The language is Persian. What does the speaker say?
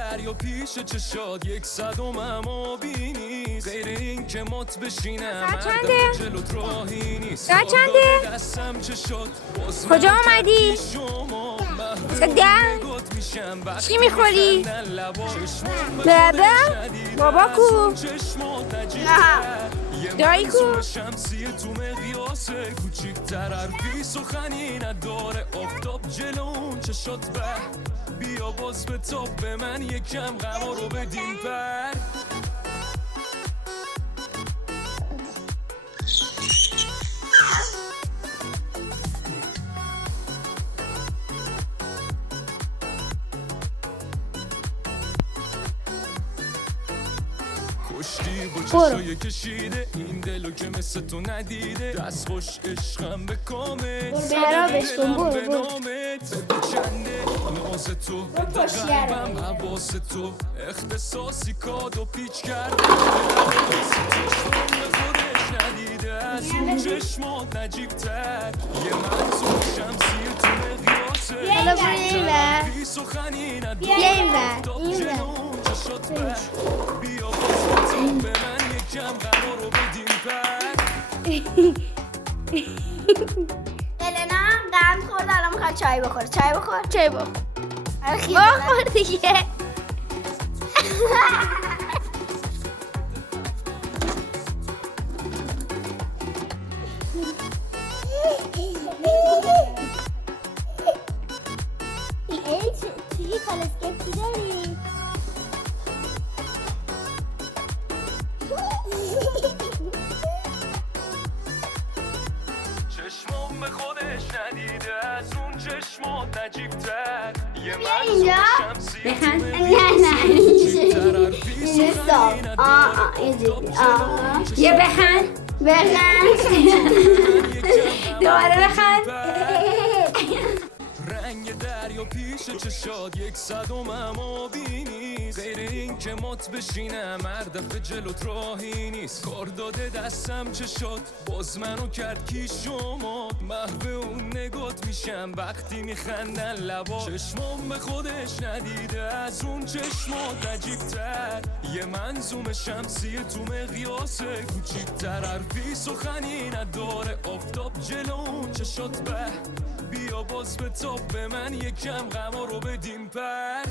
دریا پیش چشاد 100 آبی نیست، غیر این که مات بشینم چنده؟ جلوت راهی نیست. چنده؟ دستم چه شد کجا اومدی؟ صدق؟ چی میخوری؟ بابا؟ بابا کو؟ دایی کو؟ شمسی تو مقیاس کوچیک‌تر حرفی سخنی نداره، آفتاب جلو اون چشات بیا باز به تاب به من یکم غما رو بدیم پر. کشتی با چشای کشیده این دلو که مثل تو ندیده، دست خوش عشقم به کامت خرابش کن برو چنده ناز تو به قلبم حواس تو اختصاصی کاد و پیچ کرده، خودش ندیده از اون چشمات نجیبتر یه منظور شمسی تو مقیاسه حالا برو این ور سخنی بیا این ور بیا باز به من یکم غما رو بدیم پر. النا قند خورد الان میخواد چای بخور. چای بخور. چای بخور بخور دیگه. چی کالسکپی داری؟ چشمم به خودش ندیده از اون چشمات نجیبتر یه اینجا؟ بخند. نه اینجا صاف. یه بخند. دوباره بخند. رنگ دریا پیش چشاد 100 آبی نیست، غیر این که مات بشینم هر دفعه جلوت راهی نیست. کار داده دستم چه شد باز منو کرد کی شما، محو اون نگات میشم وقتی میخندن لبا، چشمام به خودش ندیده از اون چشمات عجیبتر یه منظوم شمسی تو مقیاس کوچیک‌تر حرفی سخنی نداره، آفتاب جلو اون چشات بیا باز به تاب به من یکم غما رو بدیم پر.